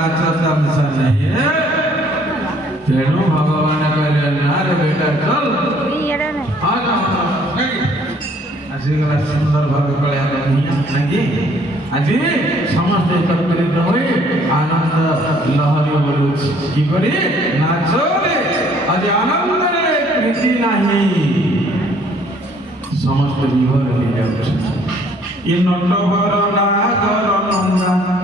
नाच तमसा नहीं है तेणु भगवान कहले ना रे बेटा चल आसिगला सुंदर भाव कल्या नहीं आज समस्त एकत्रित होई आनंद लहरी बोलुछ की करी नाच रे आज आनंद रे प्रीति नहीं समस्त विभोर ले जाउछ ये नटवर नागर नंदा